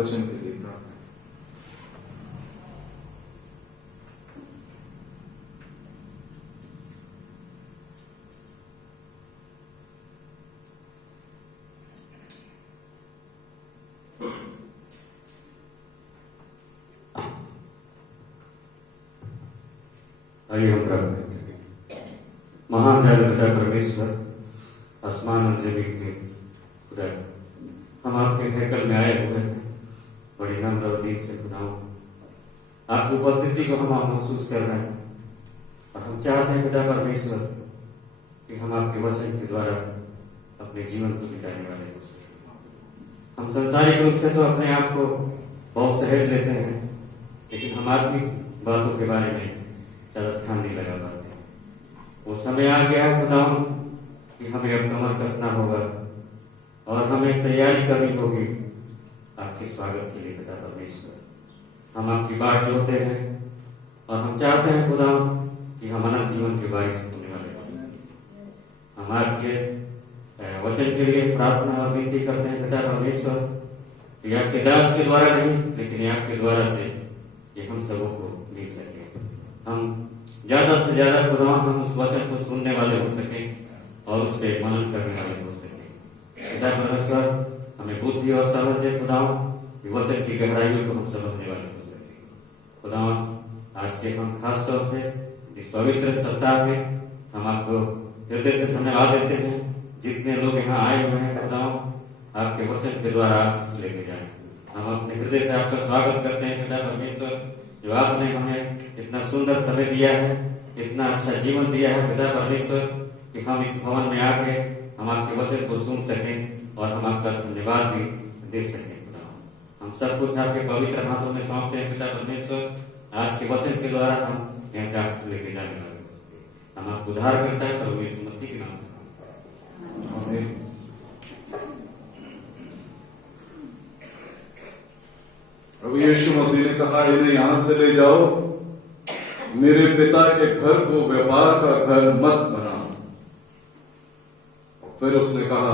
वचन के लिए प्रार्थना। आइए हम प्रार्थना करें। महान दयालु पिता परमेश्वर, आसमान और जमीन के खुदा, हम आपके हैकल में आए हुए हैं, बड़ी नम्र और दीन से खुदाओं आपकी उपस्थिति को हम महसूस कर रहे हैं। और हम चाहते हैं पिता परमेश्वर कि हम आपके वचन के द्वारा अपने जीवन को बिताने वाले हो सकें। हम संसारिक रूप से तो अपने आप को बहुत सहज लेते हैं, लेकिन हम आत्मिक बातों के बारे में ज़्यादा ध्यान नहीं लगा पाते। वो समय आ गया है खुदावन कि हमें अब कमर कसना होगा और हमें तैयारी करनी होगी आपके स्वागत के लिए पिता परमेश्वर। हम आपकी बात जोते हैं और हम चाहते हैं खुदावन कि हम अनंत जीवन के बारिश होने वाले हो सकें। हम आज के वचन के लिए प्रार्थना और विनती करते हैं पिता परमेश्वर कि आपके दास के द्वारा नहीं, लेकिन आपके द्वारा से ये हम सबों को मिल सके। हम ज्यादा से ज्यादा खुदावन हम उस वचन को सुनने वाले हो सके और उस पर मनन करने वाले हो सके। पिता परमेश्वर हमें बुद्धि और समझ दे खुदावन, वचन की गहराइयों को हम समझने वाले हो सके। खुदावन आज के हम खास तौर से इस पवित्र सप्ताह में हम आपको हृदय से धन्यवाद देते हैं। जितने लोग यहाँ आए हुए हैं खुदावन आपके वचन के द्वारा आशीष लेके जाए। हम अपने हृदय से आपका स्वागत करते हैं पिता परमेश्वर, जो आपने हमें इतना सुंदर समय दिया है, इतना अच्छा जीवन दिया है पिता परमेश्वर, कि हम इस भवन में आके हम आपके वचन को सुन सकें और हम आपका धन्यवाद भी दे सकें। हम सब कुछ आपके पवित्र हाथों में सौंपते हैं पिता परमेश्वर। आज के वचन के द्वारा हम यहाँ से आशीष लेके जाने वाले हो सके। हम आपको उद्धार करता है प्रभु यीशु मसीह के नाम से। आमीन। प्रभु यीशु मसीह ने कहा, इन्हें यहां से ले जाओ, मेरे पिता के घर को व्यापार का घर मत बनाओ। और फिर उसने कहा,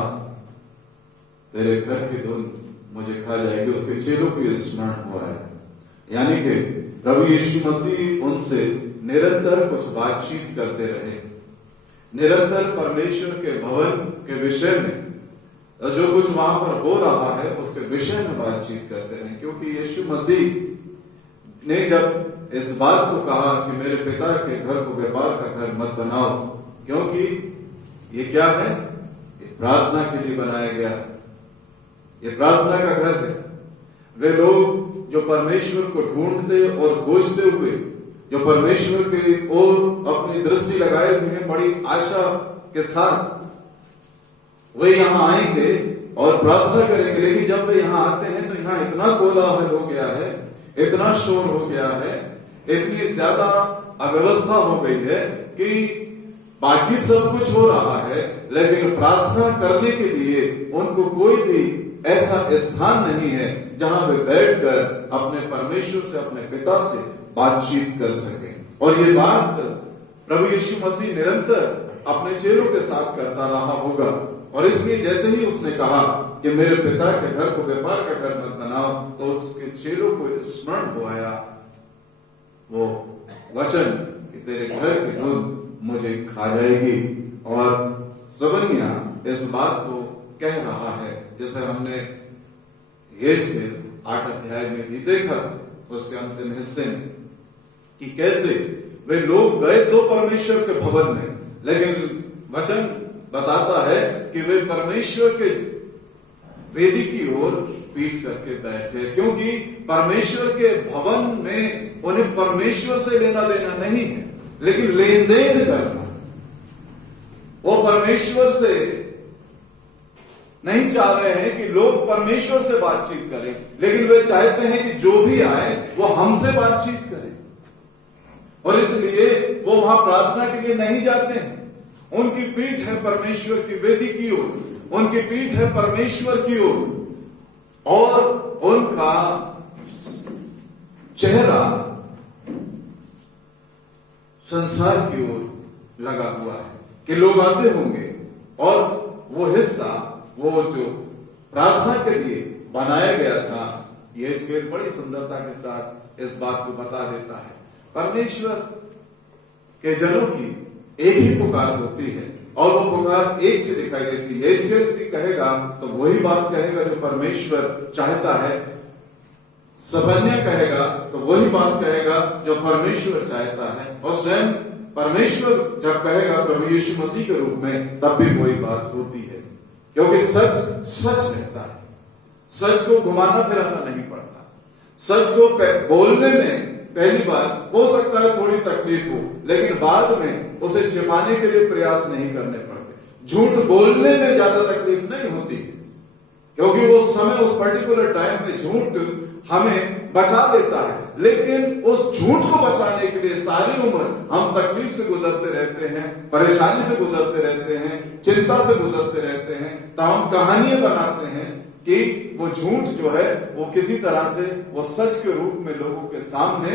तेरे घर की धुन मुझे खा जाएगी। उसके चेलों को स्मरण हुआ है, यानी कि प्रभु यीशु मसीह उनसे निरंतर कुछ बातचीत करते रहे, निरंतर परमेश्वर के भवन के विषय में, जो कुछ वहां पर हो रहा है उसके विषय में बातचीत करते रहे। क्योंकि यीशु मसीह ने जब इस बात को कहा कि मेरे पिता के घर को व्यापार का घर मत बनाओ, क्योंकि ये क्या है, ये प्रार्थना के लिए बनाया गया है, ये प्रार्थना का घर है। वे लोग जो परमेश्वर को ढूंढते और खोजते हुए, जो परमेश्वर की ओर अपनी दृष्टि लगाए हुए हैं बड़ी आशा के साथ, वे यहाँ आएंगे और प्रार्थना करेंगे। लेकिन जब वे यहाँ आते हैं तो यहाँ इतना कोलाहल हो गया है, इतना शोर हो गया है, इतनी ज्यादा अव्यवस्था हो गई है कि बाकी सब कुछ हो रहा है, लेकिन प्रार्थना करने के लिए उनको कोई भी ऐसा स्थान नहीं है जहां वे बैठकर अपने परमेश्वर से, अपने पिता से बातचीत कर सके। और ये बात प्रभु यीशु मसीह निरंतर अपने चेलों के साथ करता रहा होगा। और इसलिए जैसे ही उसने कहा कि मेरे पिता के घर को व्यापार का घर मत बनाओ, तो उसके चेलों को स्मरण हो आया वो वचन कि तेरे घर की धुन मुझे खा जाएगी। और सबन्या इस बात को कह रहा है, जैसे हमने यहेजकेल 8 अध्याय में भी देखा उसके अंतिम हिस्से में, कि कैसे वे लोग गए तो परमेश्वर के भवन में, लेकिन वचन बताता है कि वे परमेश्वर के वेदी की ओर पीठ करके बैठ गए, क्योंकि परमेश्वर के भवन में उन्हें परमेश्वर से लेना देना नहीं है, लेकिन लेन देन करना। वो परमेश्वर से नहीं चाह रहे हैं कि लोग परमेश्वर से बातचीत करें, लेकिन वे चाहते हैं कि जो भी आए वो हमसे बातचीत करें। और इसलिए वो वहां प्रार्थना के लिए नहीं जाते हैं। उनकी पीठ है परमेश्वर की वेदी की ओर, उनकी पीठ है परमेश्वर की ओर, और उनका चेहरा संसार की ओर लगा हुआ है कि लोग आते होंगे और वो हिस्सा, वो जो प्रार्थना के लिए बनाया गया था, यहेजकेल बड़ी सुंदरता के साथ इस बात को बता देता है। परमेश्वर के जनों की एक ही पुकार होती है और वो पुकार एक से दिखाई देती है। यहेजकेल भी कहेगा तो वही बात कहेगा जो परमेश्वर चाहता है, सबन्या कहेगा तो वही बात कहेगा जो परमेश्वर चाहता है, और स्वयं परमेश्वर जब कहेगा प्रभु यीशु मसीह के रूप में, तब भी वही बात होती है। क्योंकि सच सच रहता है, सच को घुमाना फिराना नहीं पड़ता। सच को बोलने में पहली बार हो सकता है थोड़ी तकलीफ हो, लेकिन बाद में उसे छिपाने के लिए प्रयास नहीं करने पड़ते। झूठ बोलने में ज्यादा तकलीफ नहीं होती, क्योंकि वो समय, उस पर्टिकुलर टाइम में झूठ हमें बचा देता है, लेकिन उस झूठ को बचाने के लिए सारी उम्र हम तकलीफ से गुजरते रहते हैं, परेशानी से गुजरते रहते हैं, चिंता से गुजरते रहते हैं। तो हम कहानियां बनाते हैं कि वो झूठ जो है वो किसी तरह से वो सच के रूप में लोगों के सामने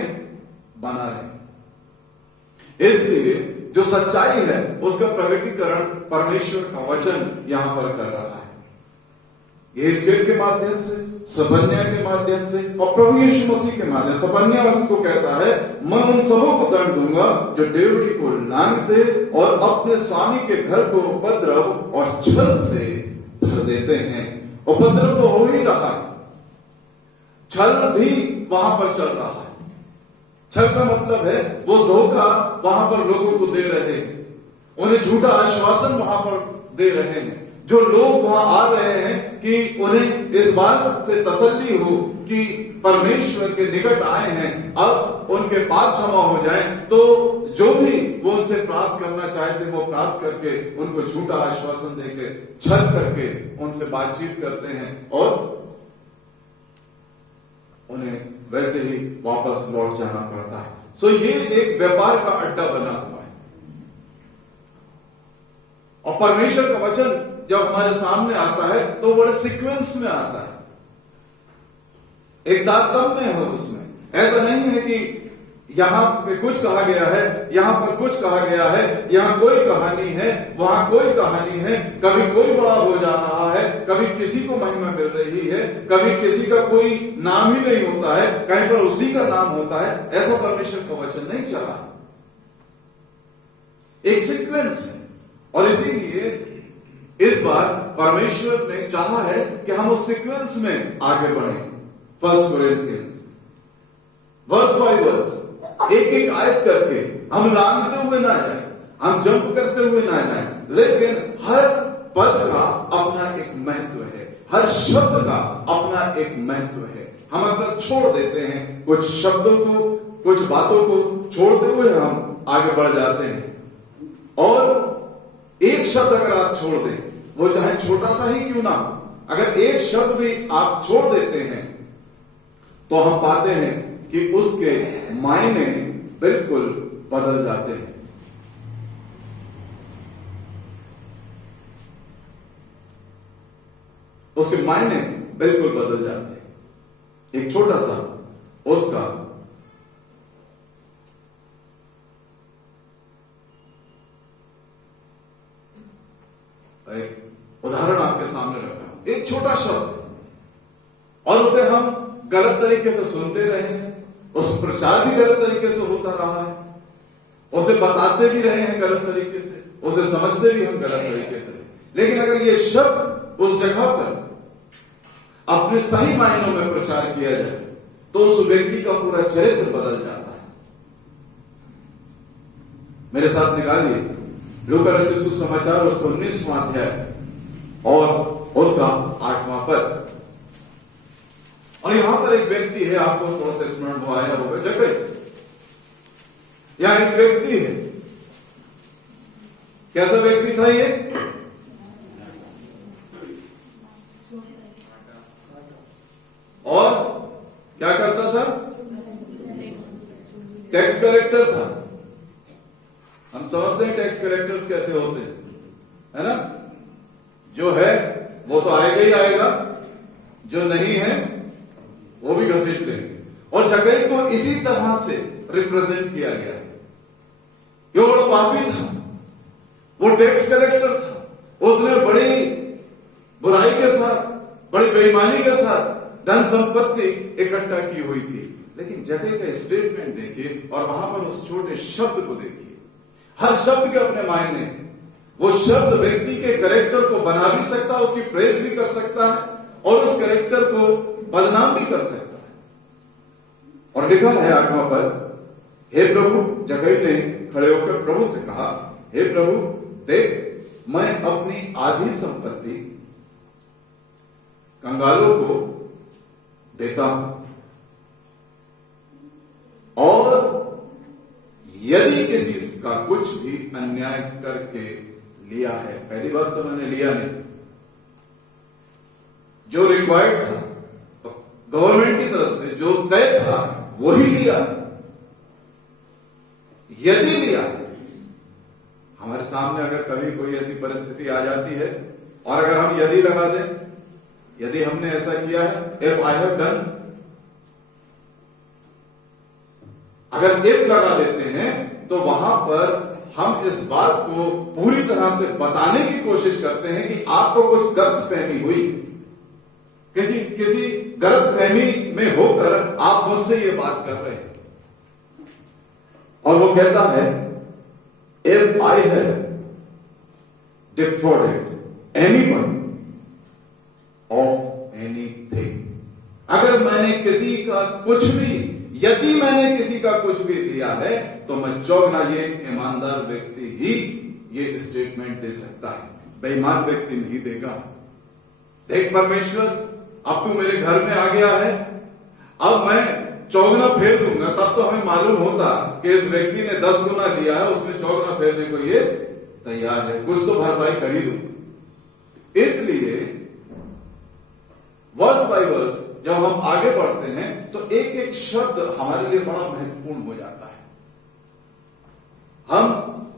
बना रहे। इसलिए जो सच्चाई है उसका प्रकटीकरण परमेश्वर का वचन यहां पर कर रहा है, यहेजकेल के माध्यम से, सबन्या के माध्यम से और प्रभु यीशु मसीह के माध्यम से। सबन्या उसको कहता है, मैं उन सबों को दंड दूंगा जो डेवढ़ी को लांघते और अपने स्वामी के घर को उपद्रव और छल से भर देते हैं। उपद्रव तो हो ही रहा है, छल भी वहां पर चल रहा है। छल का मतलब है वो धोखा वहां पर लोगों को दे रहे हैं, उन्हें झूठा आश्वासन वहां पर दे रहे हैं। जो लोग वहां आ रहे हैं कि उन्हें इस बात से तसल्ली हो कि परमेश्वर के निकट आए हैं, अब उनके पाप क्षमा हो जाए, तो जो भी वो उनसे प्राप्त करना चाहते हैं वो प्राप्त करके उनको झूठा आश्वासन देके, छल करके उनसे बातचीत करते हैं और उन्हें वैसे ही वापस लौट जाना पड़ता है। सो ये एक व्यापार का अड्डा बना हुआ है। और परमेश्वर का वचन जब हमारे सामने आता है तो बड़े सीक्वेंस में आता है, एक तारतम्य है उसमें। ऐसा नहीं है कि यहां पे कुछ कहा गया है, यहां पर कुछ कहा गया है, यहां कोई कहानी है, वहां कोई कहानी है, कभी कोई बड़ा हो जा रहा है, कभी किसी को महिमा मिल रही है, कभी किसी का कोई नाम ही नहीं होता है, कहीं पर उसी का नाम होता है। ऐसा परमेश्वर का वचन नहीं चला, एक सीक्वेंस है। और इसीलिए इस बार परमेश्वर ने चाहा है कि हम उस सीक्वेंस में आगे बढ़े। 1 कोरिन्थियंस वर्स बाय वर्स, एक एक आयत करके हम लांघते हुए ना जाए, हम जंप करते हुए ना जाए, लेकिन हर पद का अपना एक महत्व है, हर शब्द का अपना एक महत्व है। हम अक्सर छोड़ देते हैं कुछ शब्दों को, कुछ बातों को छोड़ते हुए हम आगे बढ़ जाते हैं। और एक शब्द अगर आप छोड़ दें, वो चाहे छोटा सा ही क्यों ना, अगर एक शब्द भी आप छोड़ देते हैं तो हम पाते हैं कि उसके मायने बिल्कुल बदल जाते हैं। उसके मायने बिल्कुल बदल जाते हैं। एक छोटा सा उसका एक उदाहरण आपके सामने रखा हूं, एक छोटा शब्द, और उसे हम गलत तरीके से सुनते रहे हैं, उस प्रचार भी गलत तरीके से होता रहा है, उसे बताते भी रहे हैं गलत तरीके से, उसे समझते भी हम गलत तरीके से। लेकिन अगर ये शब्द उस जगह पर अपने सही मायनों में प्रचार किया जाए तो उस व्यक्ति का पूरा चरित्र बदल जाता है। मेरे साथ निकालिए लूका रचित सुसमाचार उसका 19वां अध्याय और उसका 8वां पद। और यहां पर एक व्यक्ति है, आपको थोड़ा सा स्मरण हो आया होगा, जगह यहां एक व्यक्ति है। कैसा व्यक्ति था ये? और क्या करता था? टैक्स कलेक्टर था। हम समझते हैं टैक्स कलेक्टर्स कैसे होते हैं, है ना? जो है वो तो आएगा ही आएगा, जो नहीं है वो भी घसीट लेंगे। और जगह को इसी तरह से रिप्रेजेंट किया गया है। ये बड़ा पापी था, वो टैक्स कलेक्टर था, उसने बड़ी बुराई के साथ, बड़ी बेईमानी के साथ धन संपत्ति इकट्ठा की हुई थी। लेकिन जगह का स्टेटमेंट देखिए और वहां पर उस छोटे शब्द को देखिए। हर शब्द के अपने मायने। वो शब्द व्यक्ति के कैरेक्टर को बना भी सकता है, उसकी प्रेज भी कर सकता है और उस कैरेक्टर को बदनाम भी कर सकता है। और लिखा है 8वां पद, हे प्रभु, जक्कई ने खड़े होकर प्रभु से कहा, हे प्रभु देख, मैं अपनी आधी संपत्ति कंगालों को देता हूं, और यदि किसी का कुछ भी अन्याय करके लिया है, पहली बात तो मैंने लिया नहीं, जो रिक्वायर्ड था गवर्नमेंट की तरफ से, जो तय था वही लिया, यदि लिया। हमारे सामने अगर कभी कोई ऐसी परिस्थिति आ जाती है और अगर हम यदि लगा दें, यदि हमने ऐसा किया है, इफ आई हैव डन, अगर इफ लगा देते हैं तो वहां पर हम इस बात को पूरी तरह से बताने की कोशिश करते हैं कि आपको कुछ गलतफहमी हुई, किसी गलतफहमी में होकर आप मुझसे ये बात कर रहे हैं। और वो कहता है, if I have defrauded anyone of anything, अगर मैंने किसी का कुछ भी, यदि मैंने किसी का कुछ भी दिया है, तो मैं चौगना, ये ईमानदार व्यक्ति ही ये स्टेटमेंट दे सकता है, बेईमान व्यक्ति नहीं देगा। देख परमेश्वर, अब तू मेरे घर में आ गया है, अब मैं चौगना फेर दूंगा। तब तो हमें मालूम होता कि इस व्यक्ति ने 10 गुना दिया है, उसमें चौगना फेरने को ये तैयार है, कुछ तो भरपाई कर ही दूं। इसलिए वर्स बाय वर्स जब हम आगे बढ़ते हैं तो एक एक शब्द हमारे लिए बड़ा महत्वपूर्ण हो जाता है। हम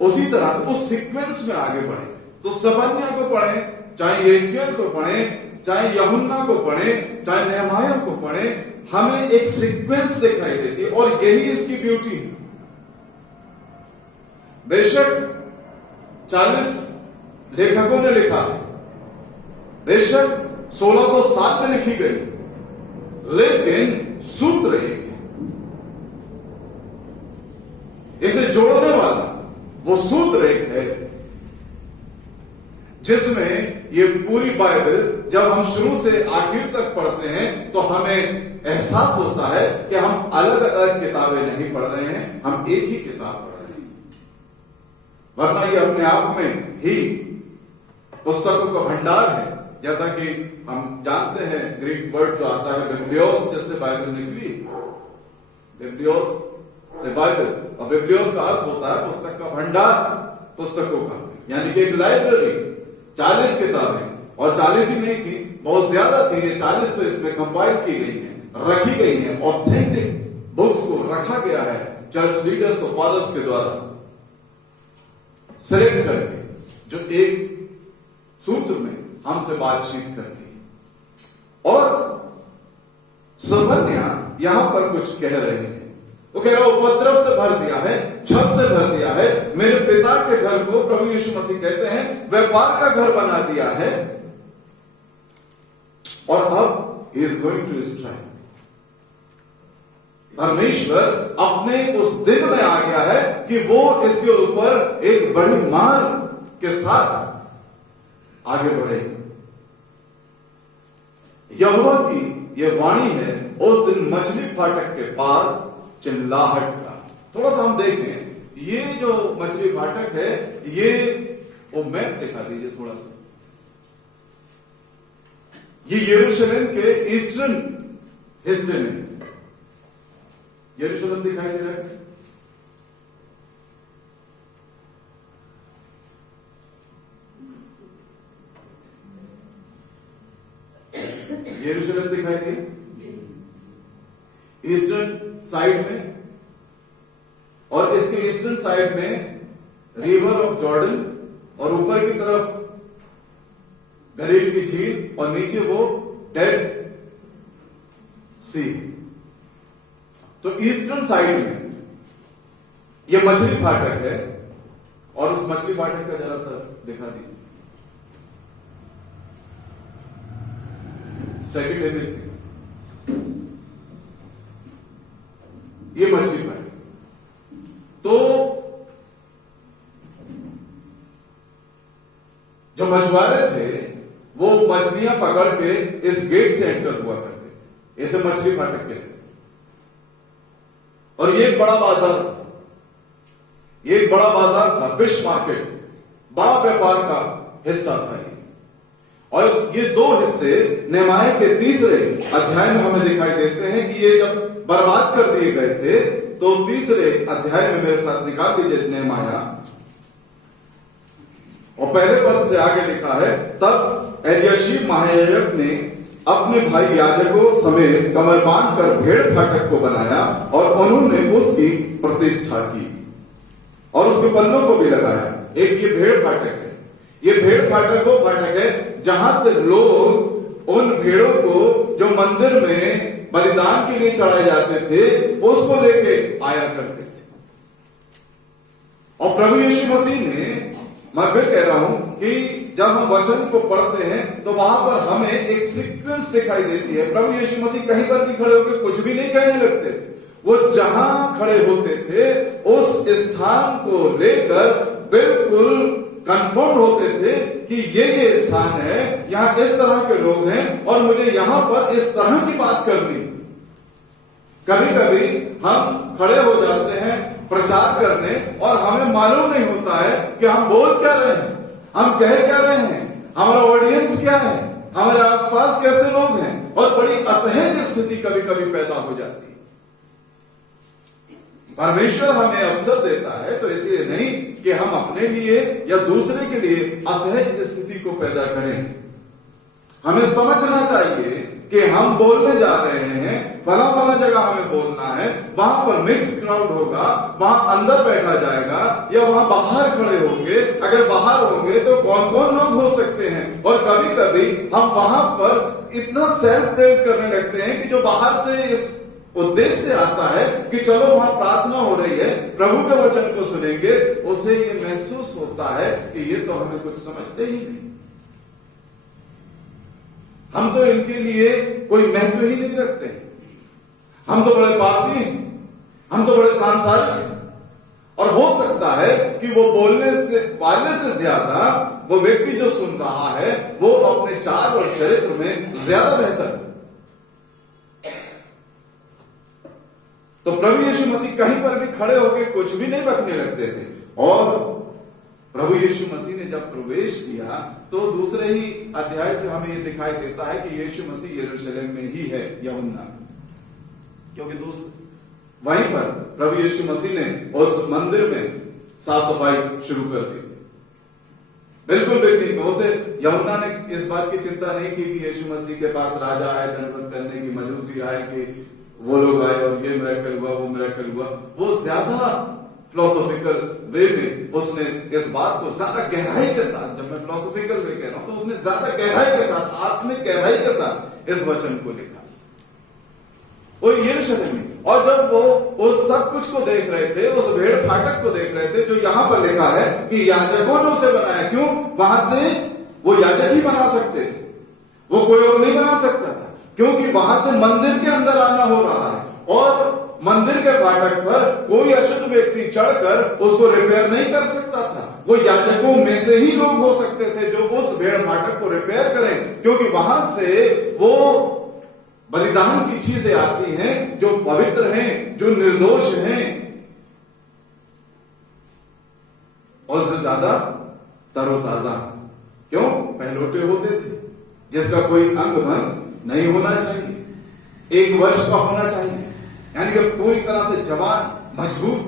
उसी तरह से उस सीक्वेंस में आगे बढ़े, तो सबन्या को पढ़े, चाहे यहेजकेल को पढ़े, चाहे यूहन्ना को पढ़े, चाहे नेहमाया को पढ़े, हमें एक सीक्वेंस दिखाई देती है और यही इसकी ब्यूटी है। बेशक 40 लेखकों ने लिखा है, बेशक 1607 में लिखी गई, लेकिन सूत्र एक है। इसे जोड़ने वाला वो सूत्र एक है, जिसमें ये पूरी बाइबल जब हम शुरू से आखिर तक पढ़ते हैं तो हमें एहसास होता है कि हम अलग अलग किताबें नहीं पढ़ रहे हैं, हम एक ही किताब पढ़ रहे हैं। वरना ये अपने आप में ही पुस्तकों का भंडार है। जैसा कि हम जानते हैं, ग्रीक वर्ड जो आता है बिब्लियोस, जिससे बाइबल निकली, बिब्लियोस से बाइबल, और बिब्लियोस का अर्थ होता है पुस्तक का भंडार, पुस्तकों का, यानी कि एक लाइब्रेरी। 40 किताबें, और 40 ही नहीं थी, बहुत ज्यादा थी, ये 40 तो इसमें कंपाइल की गई है, रखी गई है, ऑथेंटिक बुक्स को रखा गया है चर्च लीडर्स और फादर्स के द्वारा सेलेक्ट करके, जो एक सूत्र में हमसे बातचीत करती है। और सबन्या यहां पर कुछ कह रहे हैं, वो कह रहा उपद्रव से भर दिया है, छत से भर दिया है, मेरे पिता के घर को प्रभु यीशु मसीह कहते हैं व्यापार का घर बना दिया है, और अब he is going to strike. परमेश्वर अपने उस दिन में आ गया है कि वो इसके ऊपर एक बड़ी मार के साथ आगे बढ़े। यहोवा की यह वाणी है उस दिन मछली फाटक के पास चिल्लाहट का। थोड़ा सा हम देखें, ये जो मछली फाटक है, ये वो मैप दिखा दीजिए थोड़ा सा। ये यरूशलेम के ईस्टर्न हिस्से में यरूशलेम दिखाई दे रहा है। यरूशलेम दिखाई दे ईस्टर्न साइड में, और इसके ईस्टर्न साइड में रिवर ऑफ जॉर्डन, और ऊपर की तरफ गलील की झील, और नीचे वो डेड सी। तो ईस्टर्न साइड में ये मछली फाटक है, और उस मछली फाटक का जरा सा दिखा दीजिए, सेकंड इमेज। जो मछुआरे थे वो मछलियां पकड़ के इस गेट से एंटर हुआ करते थे, ऐसे मछली फाटक कहते थे। और ये एक बड़ा बाजार था, ये एक बड़ा बाजार था, फिश मार्केट, बड़ा व्यापार का हिस्सा था ये। और ये दो हिस्से नेहमाया के तीसरे अध्याय में हमें दिखाई देते हैं कि ये जब बर्बाद कर दिए गए थे, तो तीसरे अध्याय में मेरे साथ निकाल दीजिए नेहमाया, और पहले पद से आगे लिखा है, तब एलियाशीब महायाजक ने अपने भाई याजकों समेत कमर बांध कर भेड़ फाटक को बनाया और उन्होंने उसकी प्रतिष्ठा की और उसके पल्लों को भी लगाया। एक ये भेड़ फाटक है, ये भेड़ फाटक वो फाटक है जहां से लोग उन भेड़ों को जो मंदिर में बलिदान के लिए चढ़ाए जाते थे उसको लेके आया करते थे। और प्रभु यीशु मसीह ने, मैं फिर कह रहा हूं कि जब हम वचन को पढ़ते हैं तो वहां पर हमें एक सीक्वेंस दिखाई देती है। प्रभु यीशु मसीह कहीं पर भी खड़े होकर कुछ भी नहीं कहने लगते थे, वो जहां खड़े होते थे उस स्थान को लेकर बिल्कुल कंफर्म होते थे कि ये स्थान है, यहां इस तरह के लोग हैं और मुझे यहां पर इस तरह की बात करनी। कभी कभी हम खड़े हो जाते हैं प्रचार करने और हमें मालूम नहीं होता है कि हम बोल क्या रहे हैं, हम कह क्या रहे हैं, हमारा ऑडियंस क्या है, हमारे आसपास कैसे लोग हैं, और बड़ी असहज स्थिति कभी कभी पैदा हो जाती है। परमेश्वर हमें अवसर देता है तो इसलिए नहीं कि हम अपने लिए या दूसरे के लिए असहज स्थिति को पैदा करें। हमें समझना चाहिए कि हम बोलने जा रहे हैं, फला फला जगह हमें बोलना है, वहां पर मिक्स क्राउड होगा, वहां अंदर बैठा जाएगा या वहां बाहर खड़े होंगे। अगर बाहर होंगे तो कौन कौन लोग हो सकते हैं, और कभी कभी हम वहां पर इतना सेल्फ प्रेज करने लगते हैं कि जो बाहर से इस उद्देश्य से आता है कि चलो वहां प्रार्थना हो रही है, प्रभु के वचन को सुनेंगे, उसे ये महसूस होता है कि ये तो हमें कुछ समझते ही नहीं, हम तो इनके लिए कोई महत्व ही नहीं रखते, हम तो बड़े पापी हैं, हम तो बड़े सांसारिक हैं। और हो सकता है कि वो बोलने से वाले से ज्यादा वो व्यक्ति जो सुन रहा है वो अपने चार और चरित्र में ज्यादा बेहतर है। तो प्रभु यीशु मसीह कहीं पर भी खड़े होकर कुछ भी नहीं बकने लगते थे। और प्रभु यीशु मसीह ने जब प्रवेश किया तो दूसरे ही अध्याय से हमें यह दिखाई देता है कि यीशु मसीह यरूशलेम में ही है, यूहन्ना, क्योंकि वहीं पर प्रभु यीशु मसीह ने उस मंदिर में साफ सफाई शुरू कर दी। बिल्कुल बेखनी में उसे यूहन्ना ने इस बात की चिंता नहीं की कि यीशु मसीह के पास राजा आए दंडवत करने की, मजूसी आए कि वो लोग आए और ये मिरेकल हुआ, वो मिरेकल हुआ। वो ज्यादा फिलोसॉफिकल वे में उसने इस बात को ज्यादा गहराई के साथ, जब मैं फिलोसॉफिकल वे कह रहा हूं तो उसने ज्यादा गहराई के साथ, आत्मिक गहराई के साथ इस वचन को लिखा। वो यरूशलेम में, और जब वो उस सब कुछ को देख रहे थे, उस भेड़ फाटक को देख रहे थे जो यहां पर लिखा है कि याजकों ने उसे बनाया। क्यों? वहां से वो याजक ही बना सकते थे, वो कोई और नहीं बना सकता था, क्योंकि वहां से मंदिर के अंदर आना हो रहा है और मंदिर के फाटक पर कोई अशुद्ध व्यक्ति चढ़कर उसको रिपेयर नहीं कर सकता था। वो याजकों में से ही लोग हो सकते थे जो उस भेड़ फाटक को रिपेयर करें, क्योंकि वहां से वो बलिदान की चीजें आती हैं जो पवित्र हैं, जो निर्दोष हैं और उससे ज्यादा तरोताजा। क्यों? पहलौठे होते थे जिसका कोई अंग भंग नहीं होना चाहिए, 1 वर्ष का होना चाहिए, यानी कि पूरी तरह से जवान, मजबूत,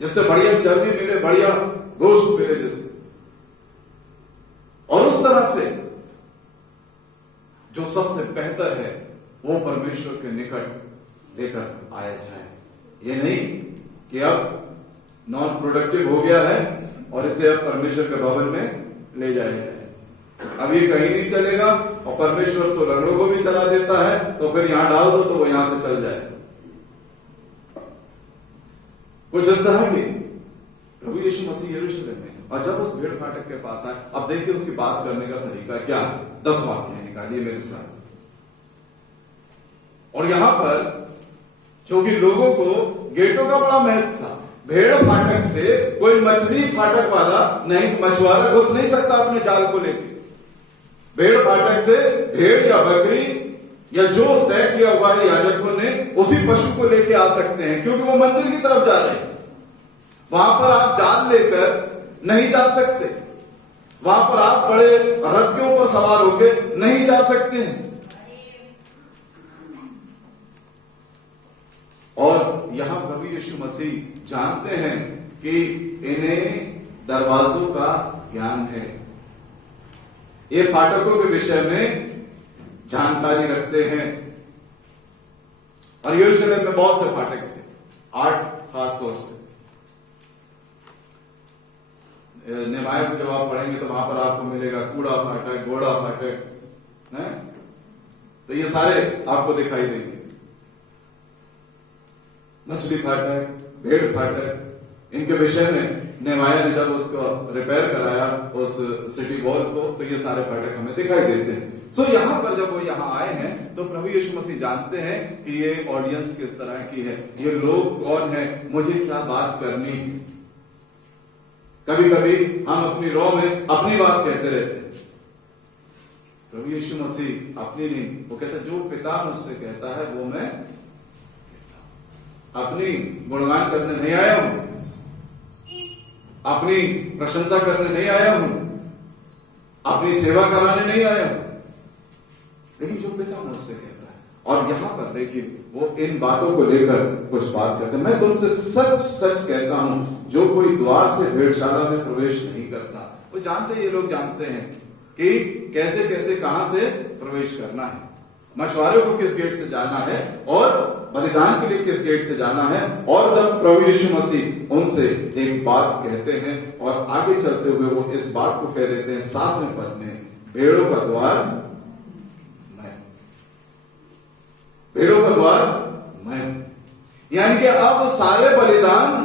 जिससे बढ़िया चर्बी मिले, बढ़िया गोश्त मिले जिससे, और उस तरह से जो सबसे बेहतर है वो परमेश्वर के निकट लेकर आया जाए। ये नहीं कि अब नॉन प्रोडक्टिव हो गया है और इसे अब परमेश्वर के भवन में ले जाया जाए। अब ये कहीं नहीं चलेगा और परमेश्वर तो रंगों को भी चला देता है, तो फिर यहां डाल दो तो वो यहां से चल जाए। कुछ इस तरह की प्रभु यीशु मसीह यरूशलेम में, और जब उस भेड़ फाटक के पास आए, अब देखिए उसकी बात करने का तरीका क्या है। 10 वाक्य निकालिए मेरे साथ। और यहां पर क्योंकि लोगों को गेटों का बड़ा महत्व था, भेड़ फाटक से कोई मछली फाटक वाला नहीं, मछुआरा घुस नहीं सकता अपने जाल को लेके। भेड़ फाटक से भेड़ या बकरी या जो तय किया हुआ है याजकों ने, उसी पशु को लेके आ सकते हैं, क्योंकि वो मंदिर की तरफ जा रहे हैं। वहां पर आप जाल लेकर नहीं जा सकते, वहां पर आप बड़े रथियों पर सवार होकर नहीं जा सकते हैं। और यहां प्रभु यीशु मसीह जानते हैं कि इन्हें दरवाजों का ज्ञान है, ये फाटकों के विषय में जानकारी रखते हैं। और यरूशलेम में बहुत से फाटक थे, 8 खास तौर से। नेहमाया को जब आप पढ़ेंगे तो वहां पर आपको मिलेगा कूड़ा फाटक, घोड़ा फाटक है, तो ये सारे आपको दिखाई देंगे। मछली फाटक, भेड़ फाटक, इनके विषय में नेहमाया ने जब उसको रिपेयर कराया उस सिटी वॉल को, तो ये सारे फाटक हमें दिखाई देते हैं। सो यहां पर जब वो यहां आए हैं तो प्रभु यीशु मसीह जानते हैं कि ये ऑडियंस किस तरह की है, ये लोग कौन है, मुझे क्या बात करनी है। कभी कभी हम अपनी रॉ में अपनी बात कहते रहते हैं। प्रभु यीशु मसीह अपनी नहीं, वो कहता है जो पिता मुझसे कहता है वो मैं अपनी गुणगान करने नहीं आया हूं, अपनी प्रशंसा करने नहीं आया हूं, अपनी सेवा कराने नहीं आया हूं, लेकिन जो पिता मुझसे कहता है। और यहां पर देखिए वो इन बातों को लेकर कुछ बात करते हैं। मैं तुमसे सच सच कहता हूं, जो कोई द्वार से भेड़शाला में प्रवेश नहीं करता। वो जानते, ये लोग जानते हैं कि कैसे कैसे कहां से प्रवेश करना है, मछुआरे को किस गेट से जाना है और बलिदान के लिए किस गेट से जाना है। और जब प्रभु यीशु मसीह उनसे एक बात कहते हैं और आगे चलते हुए वो इस बात को कह देते हैं 7वें पद में, भेड़ों का द्वार मैं, भेड़ों का द्वार मैं। यानी कि अब सारे बलिदान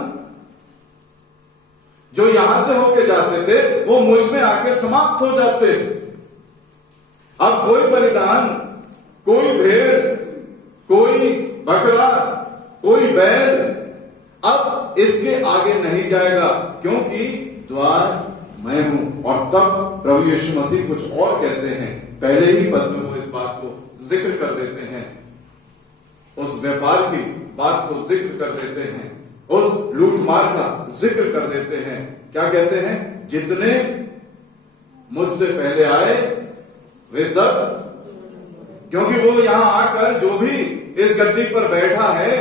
जो यहां से होके जाते थे वो मुझ में आके समाप्त हो जाते। अब कोई बलिदान, कोई भेड़, कोई बकरा, कोई बैल अब इसके आगे नहीं जाएगा, क्योंकि द्वार मैं हूं। और तब प्रभु यीशु मसीह कुछ और कहते हैं, पहले ही पद में वो इस बात को जिक्र कर देते हैं, उस व्यापार की बात को जिक्र कर देते हैं, उस लूटमार का जिक्र कर देते हैं। क्या कहते हैं? जितने मुझसे पहले आए वे सब, क्योंकि वो यहां आकर जो भी इस गद्दी पर बैठा है,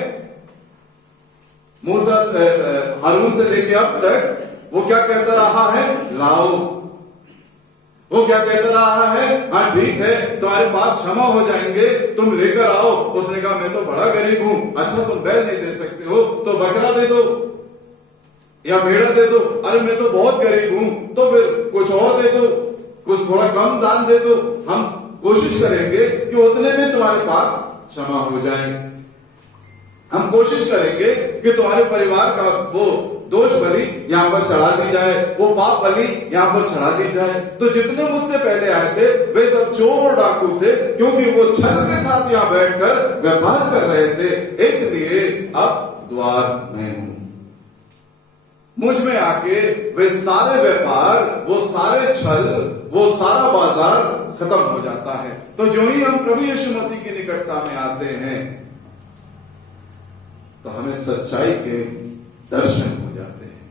मूसा हारून से लेके अब तक, वो क्या कहता रहा है? लाओ। वो क्या कहता रहा है? हाँ ठीक है, तुम्हारे पाप क्षमा हो जाएंगे, तुम लेकर आओ। उसने कहा मैं तो बड़ा गरीब हूं। अच्छा तुम बैल नहीं दे सकते हो तो बकरा दे दो या भेड़ा दे दो। अरे मैं तो बहुत गरीब हूं, तो फिर कुछ और दे दो, कुछ थोड़ा कम दान दे दो, हम कोशिश करेंगे कि उतने में तुम्हारे पाप क्षमा हो जाए। हम कोशिश करेंगे कि तुम्हारे परिवार का वो दोष बलि यहां पर चढ़ा दी जाए, वो पाप बलि यहां पर चढ़ा दी जाए। तो जितने मुझसे पहले आए थे वे सब चोर और डाकू थे, क्योंकि वो छल के साथ यहां बैठकर व्यापार कर रहे थे। इसलिए अब द्वार मैं हूं। मुझ में आके वे सारे व्यापार, वो सारे छल, वो सारा बाजार खत्म हो जाता है। तो जो ही हम प्रभु यीशु मसीह की निकटता में आते हैं तो हमें सच्चाई के दर्शन हो जाते हैं।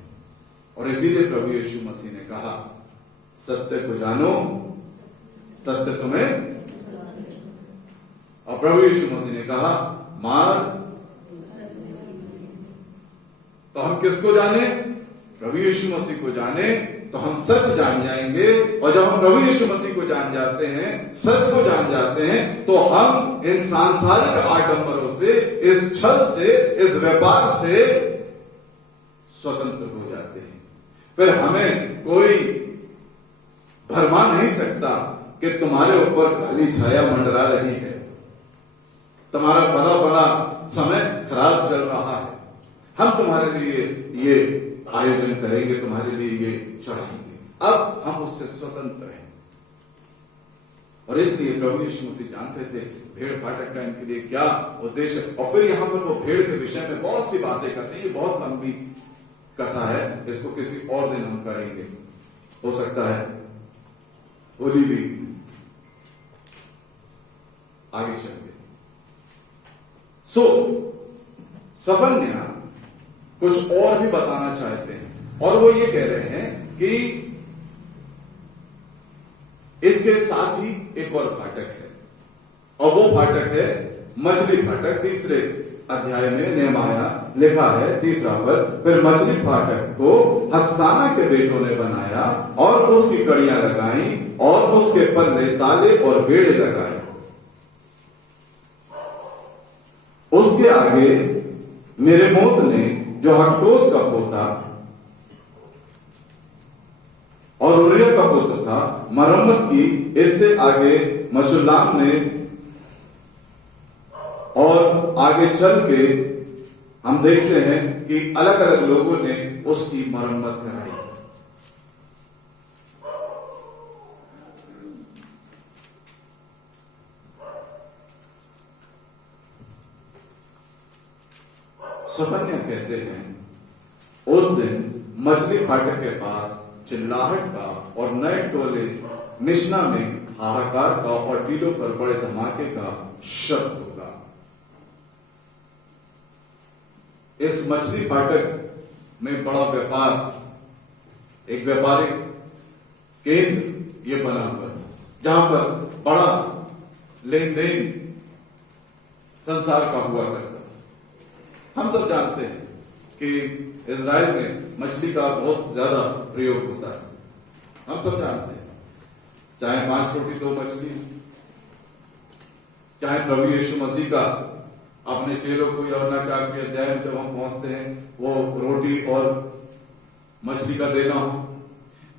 और इसीलिए प्रभु यीशु मसीह ने कहा, सत्य को जानो, सत्य तुम्हें। और प्रभु यीशु मसीह ने कहा, मार्ग। तो हम किसको जाने? प्रभु यीशु मसीह को जाने तो हम सच जान जाएंगे। और जब हम प्रभु यीशु मसीह को जान जाते हैं, सच को जान जाते हैं, तो हम इन सांसारिक आडंबरों से, इस छल से, इस व्यापार से स्वतंत्र हो जाते हैं। फिर हमें कोई भरमा नहीं सकता कि तुम्हारे ऊपर काली छाया मंडरा रही है, तुम्हारा भला भला समय खराब चल रहा है, हम तुम्हारे लिए ये आयोजन करेंगे, तुम्हारे लिए ये चढ़ाएंगे। अब हम उससे स्वतंत्र हैं। और इसलिए प्रभु यीशु मसीह जानते थे भेड़ फाटक का इनके लिए क्या उद्देश्य। और फिर यहां पर वो भेड़ के विषय में बहुत सी बातें करते हैं, ये बहुत लंबी कथा है, इसको किसी और दिन हम करेंगे, हो सकता है होली भी आगे चल के। सो सबन्या कुछ और भी बताना चाहते हैं और वो ये कह रहे हैं कि इसके साथ ही एक और फाटक है और वो फाटक है मछली फाटक। तीसरे अध्याय में नेहमाया लिखा है 3रा पद, फिर मछली फाटक को हस्साना के बेटों ने बनाया और उसकी कड़ियां लगाई और उसके पल्ले ताले और बेड़े लगाए। उसके आगे मेरेमोत ने जो हक्कोस का पोता और उरिया का पुत्र था मरम्मत की। इससे आगे मशुल्लाम ने और आगे चल के हम देखते हैं कि अलग अलग लोगों ने उसकी मरम्मत कराई। सबन्या कहते हैं उस दिन मछली फाटक के पास चिल्लाहट का और नए टोले मिश्ना में हाहाकार का और टीलों पर बड़े धमाके का शब्द होगा। इस मछली फाटक में बड़ा व्यापार, एक व्यापारिक केंद्र ये बना हुआ था जहां पर बड़ा लेन देन संसार का हुआ करता था। हम सब जानते हैं कि इजराइल में मछली का बहुत ज्यादा प्रयोग होता है, हम सब जानते हैं। चाहे 5 रोटी 2 मछली, चाहे प्रभु यीशु मसीह का अपने चेलों को यौना के अध्याय में जब हम पहुंचते हैं वो रोटी और मछली का देना हो,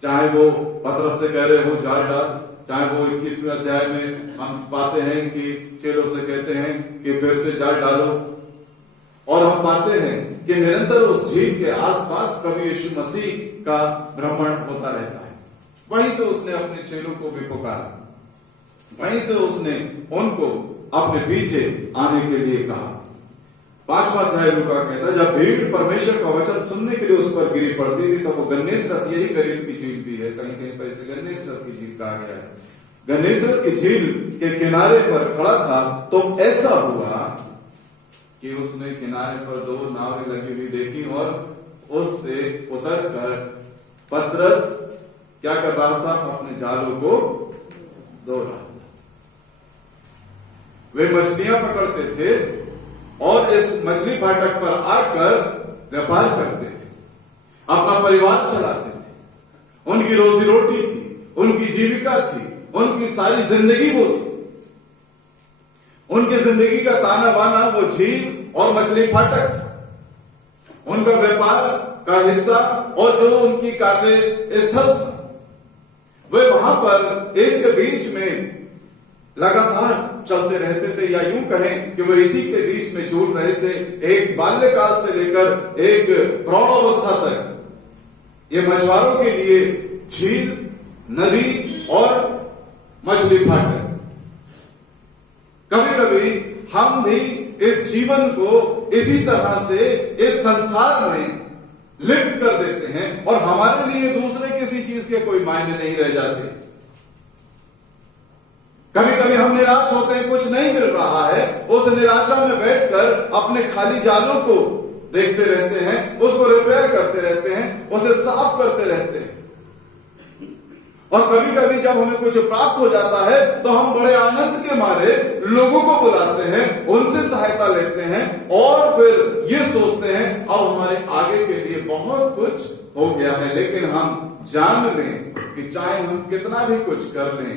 चाहे वो पतरस से कह रहे हो जाल डाल, चाहे वो 21वें अध्याय में हम पाते हैं कि चेलों से कहते हैं कि फिर से जाल डालो, और हम पाते हैं कि निरंतर उस झील के आसपास प्रभु यीशु मसीह का भ्रमण होता रहता है। वहीं से उसने अपने चेलों को भी पुकारा, वहीं से उसने उनको अपने पीछे आने के लिए कहा। 5वां अध्याय लूका कहता है जब भीड़ परमेश्वर का वचन सुनने के लिए उस पर गिरी पड़ती थी तब वो गन्नेसरत, यही गरीब की झील भी है, कहीं कहीं पर इसे गन्नेसरत की झील कहा गया है, गन्नेसरत की झील के किनारे पर खड़ा था। तो ऐसा हुआ कि उसने किनारे पर 2 नावें लगी हुई देखी और उससे उतर कर पतरस क्या कर रहा था, अपने जालों को धो रहा था। वे मछलियां पकड़ते थे और इस मछली फाटक पर आकर व्यापार करते थे, अपना परिवार चलाते थे, उनकी रोजी रोटी थी, उनकी जीविका थी, उनकी सारी जिंदगी वो थी। उनकी जिंदगी का ताना बाना वो झील और मछली फाटक था, उनका व्यापार का हिस्सा और जो उनकी कार्य स्थल था। वे वहां पर इसके बीच में लगातार चलते रहते थे, या यूं कहें कि वो इसी के बीच में झूल रहे थे। एक बाल्यकाल से लेकर एक प्रौढ़ावस्था तक ये मछुआरों के लिए झील, नदी और मछली फाटक। कभी कभी हम भी इस जीवन को इसी तरह से इस संसार में लिप्त कर देते हैं और हमारे लिए दूसरे किसी चीज के कोई मायने नहीं रह जाते। कभी कभी हम निराश होते हैं, कुछ नहीं मिल रहा है, उस निराशा में बैठकर अपने खाली जालों को देखते रहते हैं, उसको रिपेयर करते रहते हैं, उसे साफ करते रहते हैं। और कभी कभी जब हमें कुछ प्राप्त हो जाता है तो हम बड़े आनंद के मारे लोगों को बुलाते हैं, उनसे सहायता लेते हैं और फिर ये सोचते हैं अब हमारे आगे के लिए बहुत कुछ हो गया है। लेकिन हम जान लें कि चाहे हम कितना भी कुछ कर लें,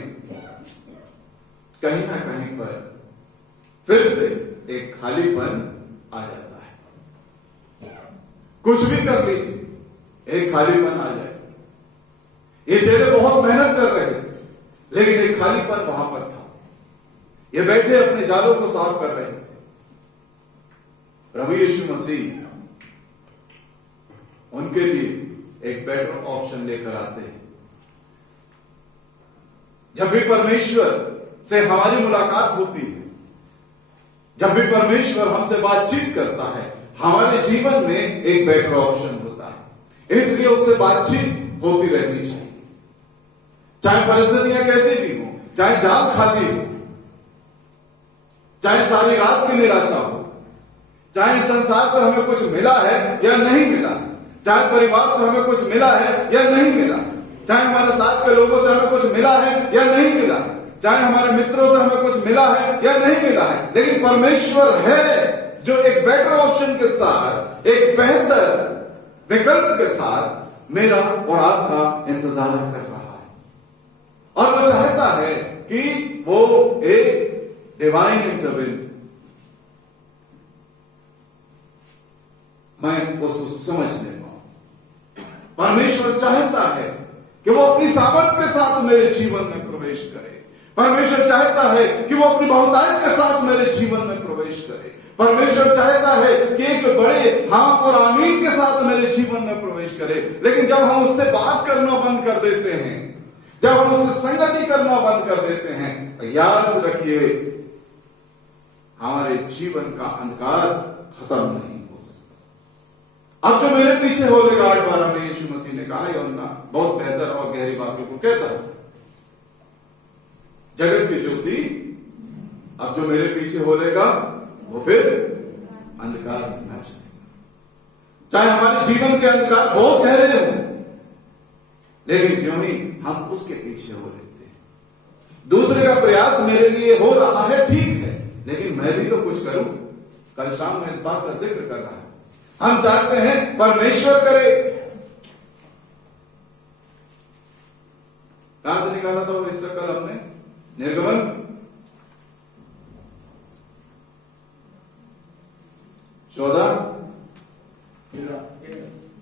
कहीं ना कहीं पर फिर से एक खालीपन आ जाता है। कुछ भी कर लीजिए, एक खालीपन आ जाए। ये चेले बहुत मेहनत कर रहे थे, लेकिन एक खालीपन वहां पर था। ये बैठे अपने जालों को साफ कर रहे थे। प्रभु यीशु मसीह उनके लिए एक बेटर ऑप्शन लेकर आते हैं। जब भी परमेश्वर से हमारी मुलाकात होती है, जब भी परमेश्वर हमसे बातचीत करता है, हमारे जीवन में एक बेटर ऑप्शन होता है। इसलिए उससे बातचीत होती रहनी चाहिए, चाहे परिस्थितियां कैसी भी हो, चाहे जाल खाली हो, चाहे सारी रात की निराशा हो, चाहे संसार से हमें कुछ मिला है या नहीं मिला, चाहे परिवार से हमें कुछ मिला है या नहीं मिला, चाहे हमारे साथ के लोगों से हमें कुछ मिला है या नहीं मिला, चाहे हमारे मित्रों से हमें कुछ मिला है या नहीं मिला है, लेकिन परमेश्वर है जो एक बेटर ऑप्शन के साथ, एक बेहतर विकल्प के साथ मेरा और आपका इंतजार कर रहा है। और वो चाहता है कि वो एक डिवाइन इंटरवेंशन मैं उसको समझने पाऊं। परमेश्वर चाहता है कि वो अपनी सामर्थ के साथ मेरे जीवन में प्रवेश करे। परमेश्वर चाहता है कि वो अपनी बहुतायत के साथ मेरे जीवन में प्रवेश करे। परमेश्वर चाहता है कि एक बड़े हाँ और आमीन के साथ मेरे जीवन में प्रवेश करे। लेकिन जब हम उससे बात करना बंद कर देते हैं, जब हम उससे संगति करना बंद कर देते हैं, तो याद रखिए हमारे जीवन का अंधकार खत्म नहीं हो सकता। अब जो मेरे पीछे हो लेगा, 8:12 में यीशु मसीह ने कहा, योना बहुत बेहतर और गहरी बातों को कहता है, जगत की ज्योति अब जो मेरे पीछे हो लेगा वो फिर अंधकार में ना चलेगा। चाहे हमारे जीवन के अंधकार बहुत गहरे हो, लेकिन जो ही हम उसके पीछे हो लेते हैं। दूसरे का प्रयास मेरे लिए हो रहा है, ठीक है, लेकिन मैं भी तो कुछ करूं। कल शाम में इस बात का जिक्र कर रहा है। हम चाहते हैं परमेश्वर करे। कहां से निकाला था वो हिस्सा कल हमने? निर्गमन 14।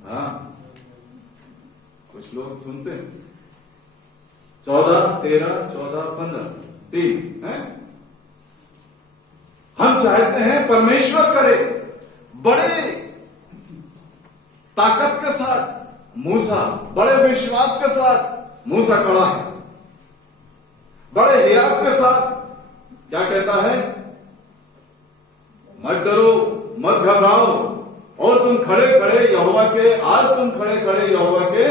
हाँ, कुछ लोग सुनते हैं। 14, 13, 14, 15, 3 है। हम चाहते हैं परमेश्वर करे बड़े ताकत के साथ। मूसा बड़े विश्वास के साथ मूसा खड़ा है, बड़े हियात के साथ क्या कहता है? मत डरो, मत घबराओ, और तुम खड़े खड़े यहोवा के, आज तुम खड़े खड़े यहोवा के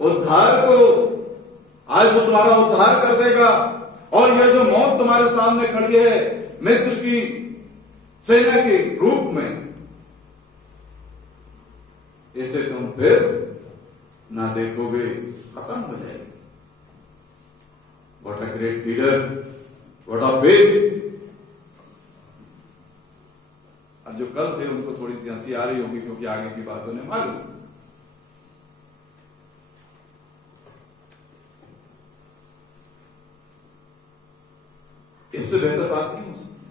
उद्धार को, आज वो तुम्हारा उद्धार कर देगा। और यह जो मौत तुम्हारे सामने खड़ी है मिस्र की सेना के रूप में, इसे तुम फिर ना देखोगे, खत्म हो जाएगी। What a great leader, what a faith. अब जो कल थे उनको थोड़ी सी हंसी आ रही होगी क्योंकि आगे की बात उन्हें मालूम। इससे बेहतर बात नहीं हो सकती।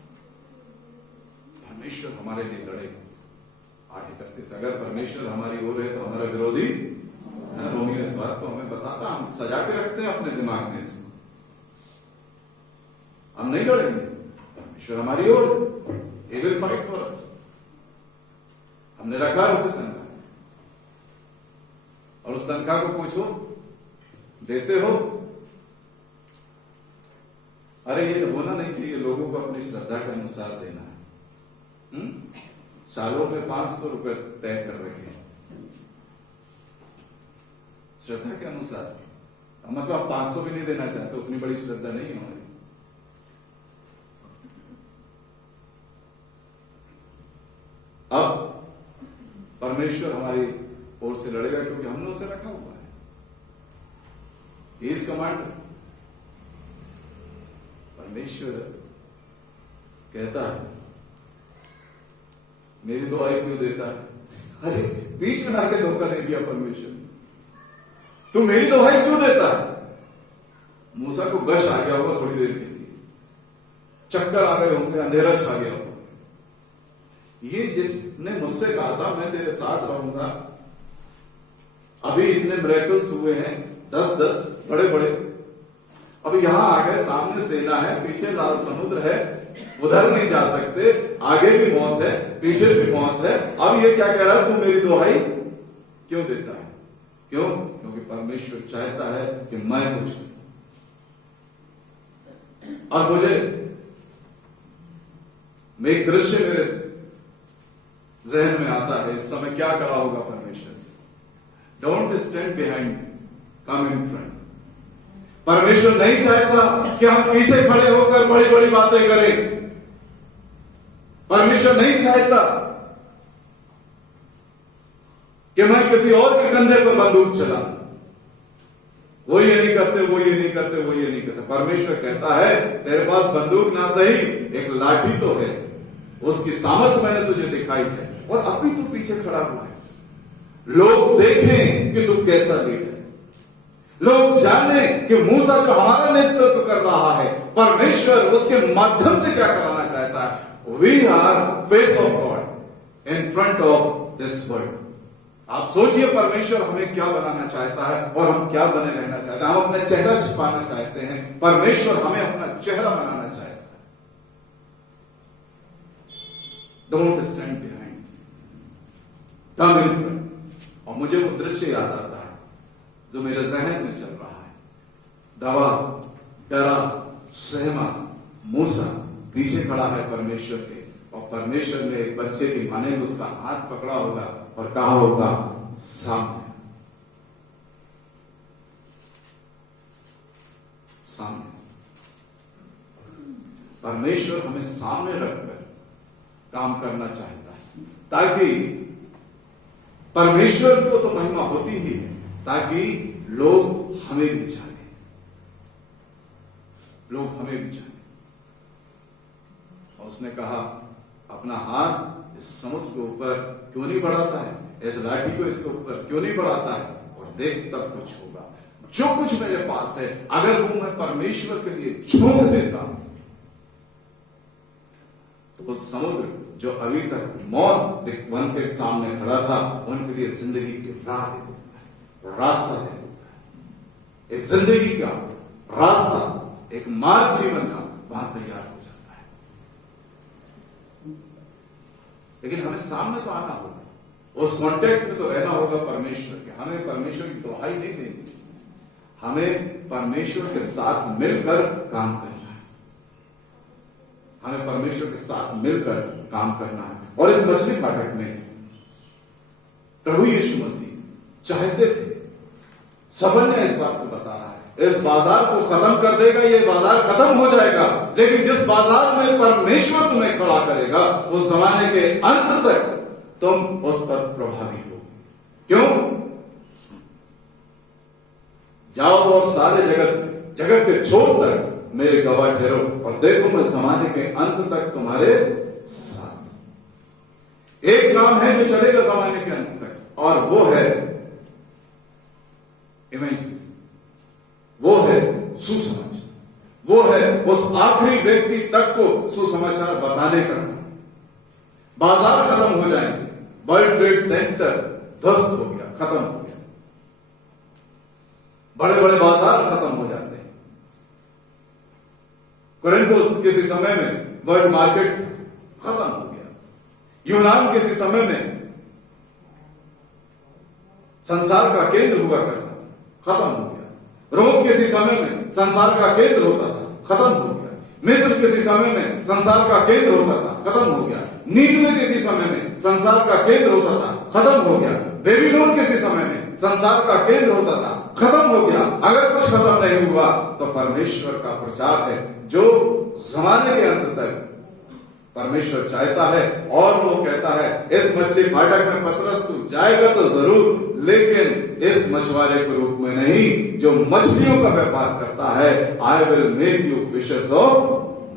परमेश्वर हमारे लिए लड़े। 8:31 अगर परमेश्वर हमारी ओर है तो हमारा विरोधी, रोमियो इस बात को हमें बताता, हम सजा के रखते हैं अपने दिमाग में इसको। हम नहीं लड़ेंगे, परमेश्वर हमारी ओर, he will fight for us। हमने रखा उसे तनख्वाह, और उस तनख्वाह को पूछो देते हो? अरे ये होना नहीं चाहिए, लोगों को अपनी श्रद्धा के अनुसार देना है। सालों में 500 रुपए तय कर रखे हैं श्रद्धा के अनुसार। मतलब आप 500 भी नहीं देना चाहते, उतनी बड़ी श्रद्धा नहीं है हमारी। अब परमेश्वर हमारी ओर से लड़ेगा क्योंकि हमने उसे रखा हुआ है। He is commander. परमेश्वर कहता है मेरी दुआई क्यों देता है? अरे बीच में आके धोखा दे दिया परमेश्वर, तू मेरी दुआई क्यों देता है? मूसा को गश आ गया होगा थोड़ी देर के लिए, चक्कर आ गए होंगे, अंधेरा छा गया होगा। ये जिसने मुझसे कहा था मैं तेरे साथ रहूंगा, अभी इतने मिरेकल्स हुए हैं 10-10 बड़े बड़े, अब यहां आ गए, सामने सेना है, पीछे लाल समुद्र है, उधर नहीं जा सकते, आगे भी मौत है, पीछे भी मौत है। अब ये क्या कह रहा है? तू मेरी दुहाई क्यों देता है? क्यों? क्योंकि परमेश्वर चाहता है कि मैं कुछ नहीं। और मुझे एक दृश्य मेरे जहन में आता है इस समय, क्या करा होगा don't stand behind, come in front. परमेश्वर नहीं चाहता कि हम पीछे खड़े होकर बड़ी बड़ी बातें करें। परमेश्वर नहीं चाहता कि मैं किसी और के कंधे पर बंदूक चला, वो ये नहीं करते, वो ये नहीं करते, वो ये नहीं करते। परमेश्वर कहता है तेरे पास बंदूक ना सही, एक लाठी तो है, उसकी सामर्थ मैंने तुझे दिखाई है, और अभी तू पीछे खड़ा हुआ है। लोग देखें कि तू कैसा लीडर, लोग जाने कि मूसा जो हमारा नेतृत्व कर रहा है, परमेश्वर उसके माध्यम से क्या कराना चाहता है। We are face of God in front of this world. आप सोचिए परमेश्वर हमें क्या बनाना चाहता है और हम क्या बने रहना चाहते हैं। हम अपना चेहरा छिपाना चाहते हैं, परमेश्वर हमें अपना चेहरा बनाना चाहता है। Don't stand behind, come in front. और मुझे वो दृश्य याद आता है जो मेरे जहन में चल रहा है। दवा, डरा, सहमा मूसा पीछे खड़ा है परमेश्वर के, और परमेश्वर ने एक बच्चे की माने में उसका हाथ पकड़ा होगा और कहा होगा सामने, सामने। परमेश्वर हमें सामने रखकर काम करना चाहता है, ताकि परमेश्वर को तो महिमा होती ही है, ताकि लोग हमें भी जाने, लोग हमें भी जाने। और उसने कहा अपना हाथ इस समुद्र के ऊपर क्यों नहीं बढ़ाता है, इस लाठी को इसके ऊपर क्यों नहीं बढ़ाता है, और देख तब कुछ होगा। जो कुछ मेरे पास है अगर वो मैं परमेश्वर के लिए झोंक देता हूं, तो वो समुद्र जो अभी तक मौत वन के सामने खड़ा था, उनके लिए जिंदगी की राह दे देता है, रास्ता दे देता है। एक जिंदगी का रास्ता, एक मार्ग जीवन का वहां तैयार हो जाता है। लेकिन हमें सामने तो आना होगा, उस कॉन्टेक्ट में तो रहना होगा परमेश्वर के। हमें परमेश्वर की दुहाई नहीं देनी, हमें परमेश्वर के साथ मिलकर काम करना है, हमें परमेश्वर के साथ मिलकर काम करना है। और इस मछली फाटक में प्रभु यीशु मसीह चाहते थे, सबने इस बात को बता रहा है, इस बाजार को खत्म कर देगा, ये बाजार खत्म हो जाएगा, लेकिन जिस बाजार में परमेश्वर तुम्हें खड़ा करेगा, उस जमाने के अंत तक तुम उस पर प्रभावी हो। क्यों? जाओ और सारे जगत के छोर तक मेरे गवाह ठहरो, और देखो मैं जमाने के अंत तक तुम्हारे साथ। एक नाम है जो चलेगा जमाने के अंत तक, और वो है इवेंजलिस्ट, वो है सुसमाचार, वो है उस आखिरी व्यक्ति तक को सुसमाचार बताने का। बाजार खत्म हो जाएंगे, वर्ल्ड ट्रेड सेंटर ध्वस्त हो गया, खत्म हो गया, बड़े बड़े बाजार खत्म हो जाते हैं। कोरिंथुस किसी समय में वर्ल्ड मार्केट खत्म हो गया, यूनान किसी समय में संसार का केंद्र हुआ करता था, खत्म हो गया। रोम किसी समय में संसार का केंद्र होता था, खत्म हो गया। मिस्र किसी समय में संसार का केंद्र होता था, खत्म हो गया। नीनवे किसी समय में संसार का केंद्र होता था, खत्म हो गया। बेबीलोन किसी समय में संसार का केंद्र होता था, खत्म हो गया। अगर कुछ खत्म नहीं हुआ तो परमेश्वर का प्रचार है, जो जमाने के अंत तक परमेश्वर चाहता है। और वो कहता है इस मछली फाटक में पतरस तू जाएगा तो जरूर, लेकिन इस मछुआरे के रूप में नहीं जो मछलियों का व्यापार करता है। I will make you fishers of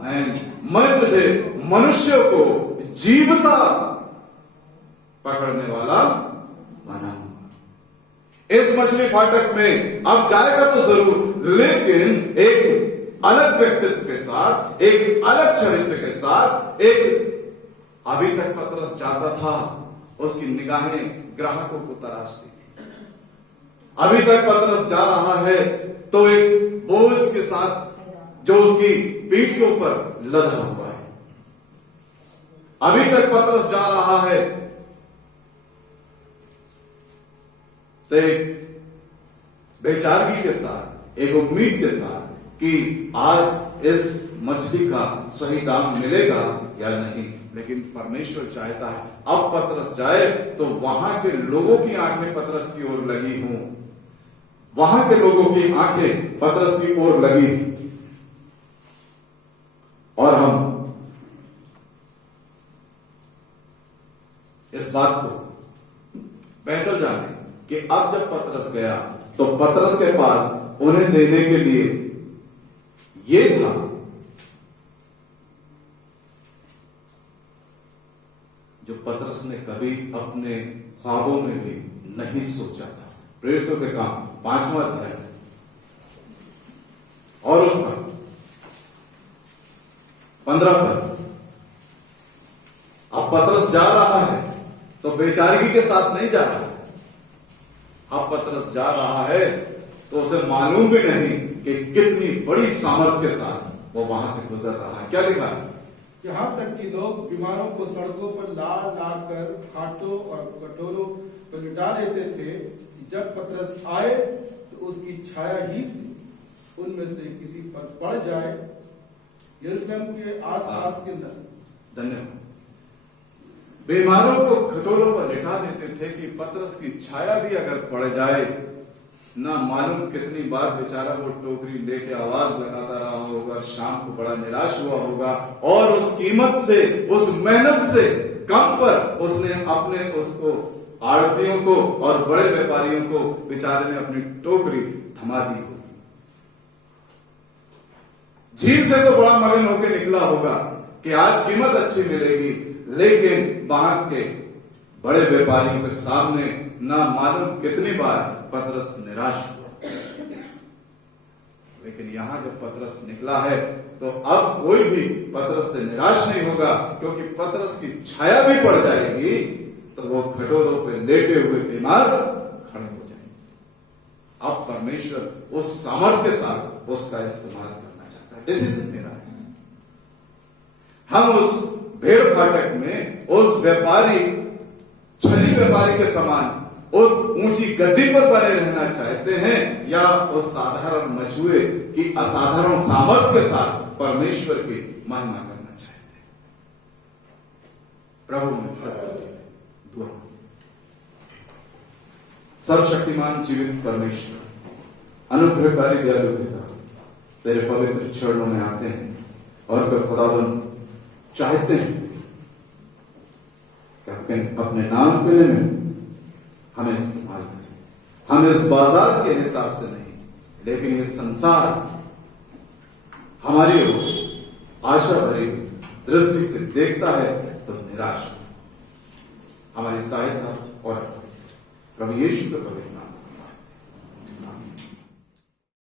man, मैं तुझे मनुष्यों को जीवता पकड़ने वाला बनाऊंगा। इस मछली फाटक में अब जाएगा तो जरूर, लेकिन एक अलग व्यक्तित्व के साथ, एक अलग चरित्र के साथ। एक अभी तक पतरस जाता था, उसकी निगाहें ग्राहकों को तराशती थी। अभी तक पतरस जा रहा है तो एक बोझ के साथ जो उसकी पीठ के ऊपर लदा हुआ है। अभी तक पतरस जा रहा है तो एक बेचारगी के साथ, एक उम्मीद के साथ कि आज इस मछली का सही दाम मिलेगा या नहीं। लेकिन परमेश्वर चाहता है अब पतरस जाए तो वहां के लोगों की आंखें पतरस की ओर लगी हों, वहां के लोगों की आंखें पतरस की ओर लगी, और हम इस बात को बेहतर जाने कि अब जब पतरस गया तो पतरस के पास उन्हें देने के लिए ये था जो पतरस ने कभी अपने ख्वाबों में भी नहीं सोचा था। प्रेरितों के काम 5वां अध्याय और उसका 15 पद। अब पतरस जा रहा है तो बेचारगी के साथ नहीं जा रहा है। अब पतरस जा रहा है तो उसे मालूम भी नहीं कि कितनी बड़ी सामर्थ के साथ वो वहां से गुजर रहा है। क्या लिखा है? यहाँ तक कि लोग बीमारों को सड़कों पर ला कर खाटों और कटोरों पर लिटा देते थे। जब पतरस आए तो उसकी छाया ही से उनमें से किसी पर पड़ जाए। यरूशलेम के आसपास के धन्यवाद। बीमारों को खटोलों पर लिटा देते थे कि पतरस की छाया भी अगर पड़ जाए, ना मालूम कितनी बार बेचारा वो टोकरी लेके आवाज लगाता रहा होगा, शाम को बड़ा निराश हुआ होगा और उस कीमत से, उस मेहनत से कम पर उसने अपने उसको आड़तियों को और बड़े व्यापारियों को बेचारे ने अपनी टोकरी थमा दी होगी। झील से तो बड़ा मगन होकर निकला होगा कि आज कीमत अच्छी मिलेगी, लेकिन वहां के बड़े व्यापारियों के सामने ना मालूम कितनी बार पतरस निराश हुआ। लेकिन यहां जब पतरस निकला है तो अब कोई भी पतरस से निराश नहीं होगा, क्योंकि पतरस की छाया भी पड़ जाएगी तो वो खटोलों पे लेटे हुए बीमार खड़े हो जाएंगे। अब परमेश्वर उस सामर्थ्य के साथ उसका इस्तेमाल करना चाहता है। डिसीजन मेरा है। हम उस भेड़ फाटक में उस व्यापारी, छली व्यापारी के समान उस ऊंची गद्दी पर बने रहना चाहते हैं, या उस साधारण मछुए की असाधारण सामर्थ्य के साथ परमेश्वर की महिमा करना चाहते हैं। प्रभु में सब दुआ। सर्वशक्तिमान जीवित परमेश्वर, अनुग्रहकारी दयालु पिता, तेरे पवित्र चरणों में आते हैं और फिर खुदाबंद चाहते हैं कि अपने नाम के लिए हमें इस्तेमाल करें। हम इस बाजार के हिसाब से नहीं, लेकिन ये संसार हमारी ओर आशा भरी दृष्टि से देखता है तो निराश हो। हमारी सहायता और प्रभु यीशु के पवित्र